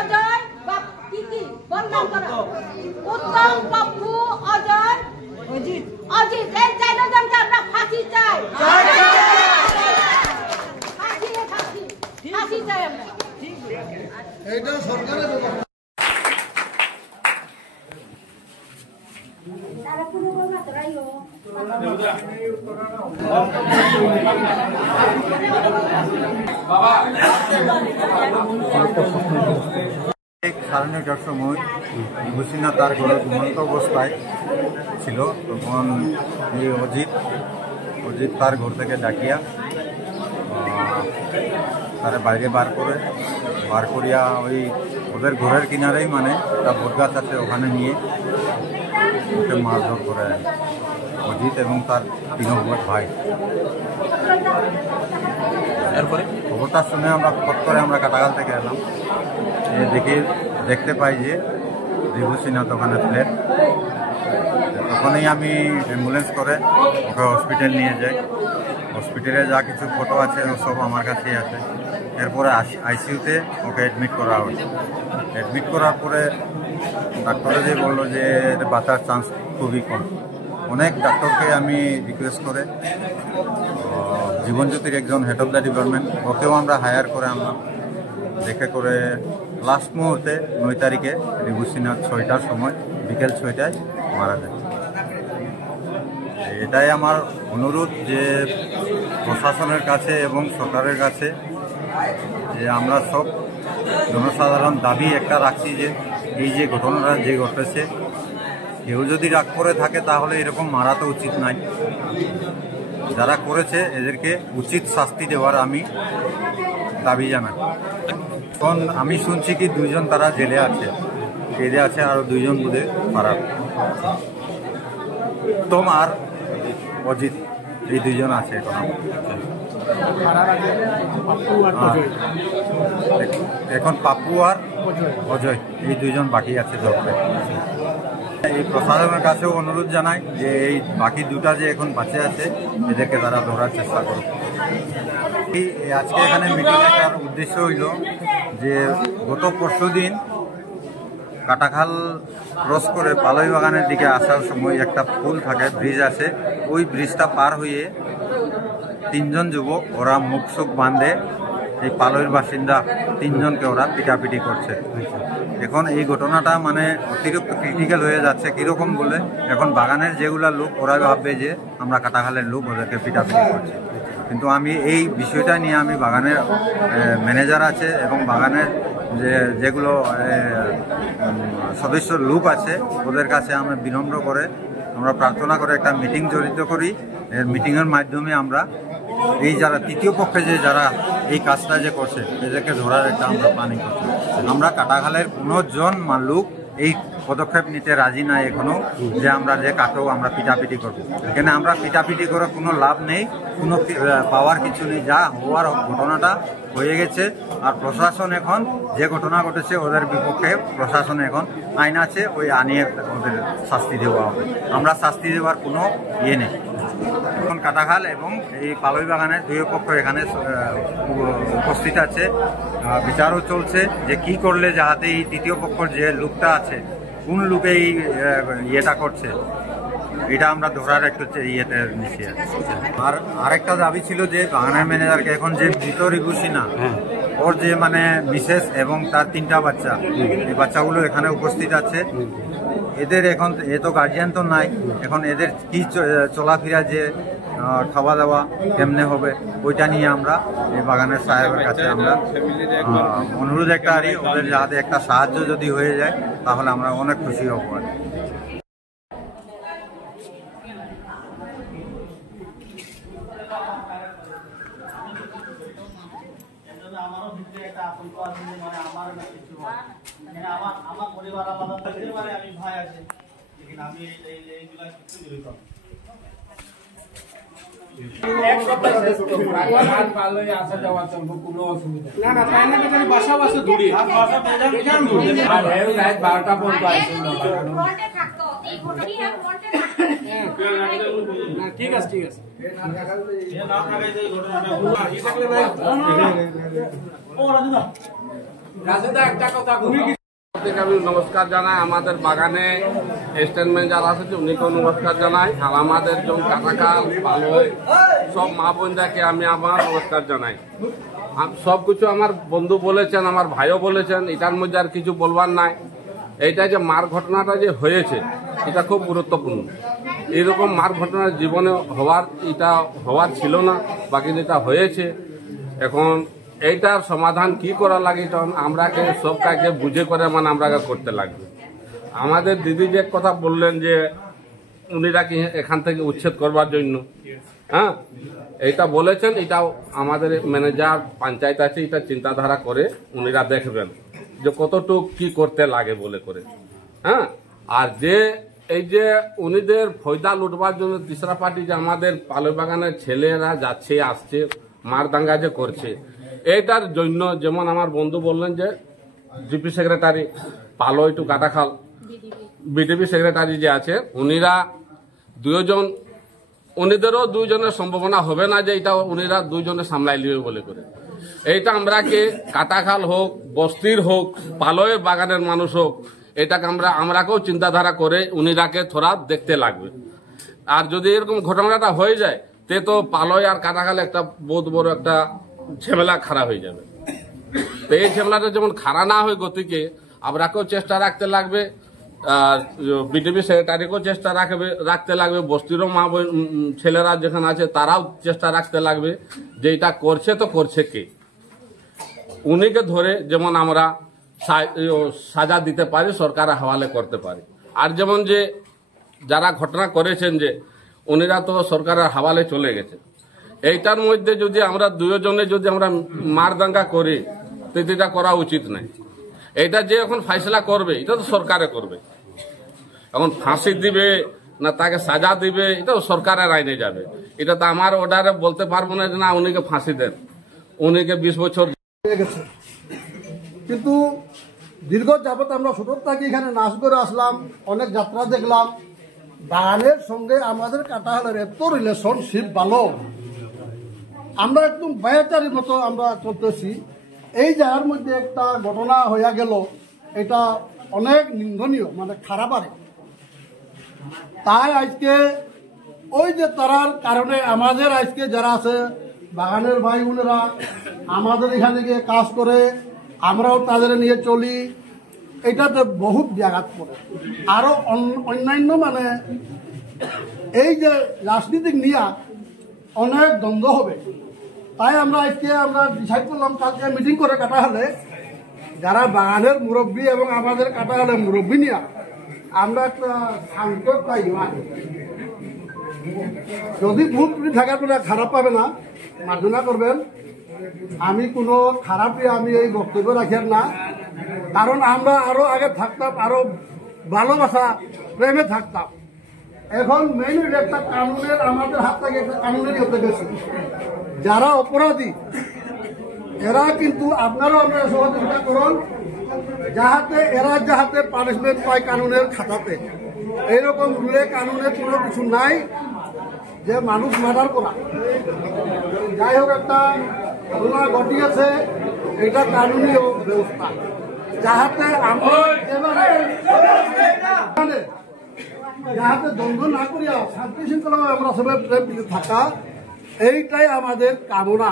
অজয় কি বললাম উত্তম, পাপ্পু, অজয়, অজিত, এই 4 জনকে আমরা ফাঁসি চাই। ফাঁসি চাই আমরা। এইটা সরকারের ব্যবস্থা। সাড়ে 9টার সময় বিভূষিনা তার ঘরে ঘুমন্ত অবস্থায় ছিল। তখন এই অজিত তার ঘর থেকে ডাকিয়া তারা বাইরে বার করিয়া ওই ওদের ঘরের কিনারেই মানে একটা বটগাছ আছে, ওখানে নিয়ে ওকে মারধর করে অজিত এবং তার 3 ভাই। এরপরে খবরটা শুনে আমরা ফট করে কাটাগাল থেকে এলাম, দেখতে পাই যে বিভূষিনাথ ওখানে ফ্ল্যাট। তখনই আমি অ্যাম্বুলেন্স করে ওকে হসপিটাল নিয়ে যাই। হসপিটালে যা কিছু ফটো আছে সব আমার কাছেই আছে। এরপরে আইসিইউতে ওকে অ্যাডমিট করা হয়েছে। অ্যাডমিট করার পরে ডাক্তারে যে বললো যে বাঁচার চান্স খুবই কম। অনেক ডাক্তারকে আমি রিকোয়েস্ট করে জীবনজ্যোতির একজন হেড অফ দ্য ডিপার্টমেন্ট, ওকেও আমরা হায়ার করে আনলাম। দেখে করে লাস্ট মুহূর্তে 9 তারিখে বিভূষিনাথ 6টার সময়, বিকেল 6টায় মারা যায়। এটাই আমার অনুরোধ যে প্রশাসনের কাছে এবং সরকারের কাছে যে আমরা সব জনসাধারণ দাবি একটা রাখছি যে এই যে ঘটনাটা যে ঘটেছে, কেউ যদি রাগ করে থাকে তাহলে এরকম মারা তো উচিত নাই। যারা করেছে এদেরকে উচিত শাস্তি দেওয়ার আমি দাবি জানাই। এখন আমি শুনছি কি 2 জন তারা জেলে আছে, আরও 2 জন বোধহয় ফারার। উত্তম আর অজিত, এই 2 জন আছে এখন। এখন পাপ্পু আর অজয়, এই 2 জন বাকি আছে ধরতে। এই প্রশাসনের কাছেও অনুরোধ জানাই যে এই বাকি 2টা যে এখন বাঁচে আছে এদেরকে তারা ধরার চেষ্টা করুক। আজকে এখানে মিটিং করার উদ্দেশ্য হইল যে গত পরশুদিন কাটাখাল ক্রস করে পালই বাগানের দিকে আসার সময় একটা পুল থাকে, ব্রিজ আছে, ওই ব্রিজটা পার হয়ে 3 জন যুবক ওরা মুখ চোখ বাঁধে এই পালইয়ের বাসিন্দা 3 জনকে ওরা পিটাপিটি করছে। এখন এই ঘটনাটা মানে অতিরিক্ত ক্রিটিক্যাল হয়ে যাচ্ছে। কীরকম বলে এখন বাগানের যেগুলা লোক ওরা ভাববে যে আমরা কাটাখালের লোক ওদেরকে পিটাপিটি করছি, কিন্তু আমি এই বিষয়টা নিয়ে আমি বাগানের ম্যানেজার আছে এবং বাগানের যেগুলো সদস্য লোক আছে ওদের কাছে আমরা বিনম্র করে আমরা প্রার্থনা করে একটা মিটিং জড়িত করি। এর মিটিংয়ের মাধ্যমে আমরা এই যারা তৃতীয় পক্ষে যে যারা এই কাজটা যে করছে এদেরকে ধরার একটা আমরা প্ল্যানিং করছি। আমরা কাটাখালের কোনো জন লোক এই পদক্ষেপ নিতে রাজি নাই এখনো যে আমরা যে কাকেও আমরা পিটাপিটি করবো। এখানে আমরা পিটাপিটি করে কোনো লাভ নেই, কোনো পাওয়ার কিছু নেই। যা হওয়ার ঘটনাটা হয়ে গেছে। আর প্রশাসন এখন যে ঘটনা ঘটেছে ওদের বিপক্ষে প্রশাসন এখন আইন আছে, ওই আইনে ওদের শাস্তি দেওয়া হবে। আমরা শাস্তি দেওয়ার কোনো ইয়ে নেই। এখন কাটাখাল এবং এই পালই বাগানের 2 পক্ষ এখানে উপস্থিত আছে, বিচারও চলছে যে কি করলে যাতে এই তৃতীয় পক্ষর যে লোকটা আছে কোন লোকে এই ইয়েটা করছে এটা আমরা ধরার একটু ইয়েতে নিচ্ছি। আর আরেকটা দাবি ছিল যে বাগানের ম্যানেজারকে এখন যে মৃত বিভূষিনা ওর যে মানে মিসেস এবং তার 3টা বাচ্চা, এই বাচ্চাগুলো এখানে উপস্থিত আছে। এদের এখন তো গার্জিয়ান তো নাই, এখন এদের কি চলাফেরা যে খাওয়া দাওয়া কেমনে হবে ওইটা নিয়ে আমরা এই বাগানের সাহেবের কাছে আমরা অনুরোধ একটা আরি ওদের যাতে একটা সাহায্য যদি হয়ে যায় তাহলে আমরা অনেক খুশি হব। আমারও ভিতরে একটা আতঙ্ক আছে যে মানে আমার কিছু হয়, মানে আমার পরিবার আলাদা থাকতে পারে, আমি ভাই আছে, কিন্তু আমি এইগুলা কিছু জড়িত এক সপ্তাহ শেষ করব আর পালই আসা যাওয়া চলবে, কোনো অসুবিধা না। না তাই না কেন বাসা দূরে, বাসা বেজান দূরে, আর এই রাত 12টা পর্যন্ত আসে না ফ্রন্টে থাকতো এই ঘটনাটি আর ফ্রন্টে থাকতো না। ঠিক আছে এ না থাকাই যে ঘটনাটা এই থাকলে ভাই ও রাজু রাজুদা একটা কথা আমি নমস্কার জানাই, আমাদের বাগানে স্ট্যান্ড ম্যানেজার আছে উনিকেও নমস্কার জানাই, আর আমাদের যখন কাটাকাল পালয় সব মা বোনদাকে আমি আমার নমস্কার জানাই। সবকিছু আমার বন্ধু বলেছেন, আমার ভাইও বলেছেন, এটার মধ্যে আর কিছু বলবার নাই। এইটা যে মার ঘটনাটা যে হয়েছে এটা খুব গুরুত্বপূর্ণ। এইরকম মার ঘটনা জীবনে হওয়ার ছিল না, বাকি যেটা হয়েছে এখন এইটার সমাধান কি করা লাগে তখন আমরাকে সব কাজে বুঝে করে আমরাকে করতে লাগবে। আমাদের দিদি যে কথা বললেন যে উনিরা কি এখান থেকে উচ্ছেদ করবার জন্য, হ্যাঁ এইটা বলেছেন, এটাও আমাদের ম্যানেজার পঞ্চায়েত আছে, এটা চিন্তাধারা করে উনিরা দেখবেন যে কতটুক কি করতে লাগে বলে করে। হ্যাঁ, আর যে এই যে উনিদের ফয়দা লুটবার জন্য তিসরা পার্টি যে আমাদের পালয় বাগানের ছেলেরা যাচ্ছে আসছে মারদাঙ্গা যে করছে, এইটার জন্য যেমন আমার বন্ধু বললেন যে জিপি সেক্রেটারি পালয় টু কাটাখাল বিডিপি সেক্রেটারি যে আছে উনিরা দুজন, উনিদেরও দুইজনের সম্ভাবনা হবে না যে এটা উনিরা দুইজনে সামলাই লিবে বলে করে। এইটা আমরাকে কাটাখাল হোক, বস্তির হোক, পালয় বাগানের মানুষ হোক, এটাকে আমরাকেও চিন্তাধারা করে উনিরাকে থোড়া দেখতে লাগবে। আর যদি এরকম ঘটনাটা হয়ে যায় তে তো পালয় আর কাটাখালে একটা বহুত বড় একটা ঝামেলা খাড়া হয়ে যাবে। তো এই ঝামেলাটা যেমন খাড়া না হয় গতিকে আমরাকেও চেষ্টা রাখতে লাগবে, বিডিপি সেক্রেটারিকেও চেষ্টা রাখতে লাগবে, বস্তিরও মা ছেলেরা যেখানে আছে তারাও চেষ্টা রাখতে লাগবে যে এটা করছে তো করছে কে, উনিকে ধরে যেমন আমরা সাজা দিতে পারি, সরকারের হাওয়ালে করতে পারি। আর যেমন যে যারা ঘটনা করেছেন যে উনিরা তো সরকারের হাওয়ালে চলে গেছে, এইটার মধ্যে যদি আমরা দুজনে যদি আমরা মারদাঙ্গা করি তো এটা করা উচিত নাই। এটা যে এখন ফয়সলা করবে এটা তো সরকারে করবে, এখন ফাঁসি দিবে না তাকে সাজা দিবে এটা তো সরকারের আইনে যাবে। এটা তো আমার অর্ডারে বলতে পারবো না যে না উনিকে ফাঁসি দেন, উনিকে 20 বছর গেছে। কিন্তু দীর্ঘ যাবত আমরা ছোট থেকে এখানে নাচ করে আসলাম, অনেক যাত্রা দেখলাম, বাগানের সঙ্গে আমাদের কাটাহালের এত রিলেশনশিপ ভালো, আমরা একদম বায়াচারির মতো আমরা চলতেছি। এই জায়গার মধ্যে একটা ঘটনা হয়ে গেল, এটা অনেক নিন্দনীয়, মানে খারাপ। আর তাই আজকে ওই যে তারার কারণে আমাদের আজকে যারা আছে বাগানের ভাই বোনেরা আমাদের এখানে গিয়ে কাজ করে, আমরাও তাদের নিয়ে চলি, এটাতে বহুত ব্যাঘাত পড়ে। আরো অন্যান্য মানে এই যে রাজনীতিক নিয়ে অনেক দ্বন্দ্ব হবে। তাই আমরা আজকে ডিসাইড করলাম কালকে মিটিং করে কাটাহালে যারা বাগানের মুরব্বী এবং আমাদের কাটাহালে মুরব্বী নিয়ে আমরা একটা শান্ত পাই। যদি ভুল ত্রুটি থাকার পরে খারাপ পাবে না, মার্জনা করবেন। আমি কোনো খারাপই আমি এই বক্তব্য রাখেন না, কারণ আমরা আরো আগে থাকতাম, আরো ভালোবাসা প্রেমে থাকতাম। এখন মেইন একটা কানুনের আমাদের হাত থেকে একটা কানুনেরই হতে গেছে। যারা অপরাধী এরা কিন্তু আপনারাও আপনারা সহযোগিতা করুন, যাহাতে পানিশমেন্ট পায় কানুনের খাতাতে। এইরকম রুলে কানুনে কোনো কিছু নাই যে মানুষ মার্ডার করা। যাই হোক, একটা ঘটনা ঘটিয়েছে, এটা কানুনি ব্যবস্থা, যাহাতে আমরা যাহাতে দ্বন্দ্ব না করিয়া শান্তি শৃঙ্খলা আমরা সবাই প্রেম থাকা, এইটাই আমাদের কামনা।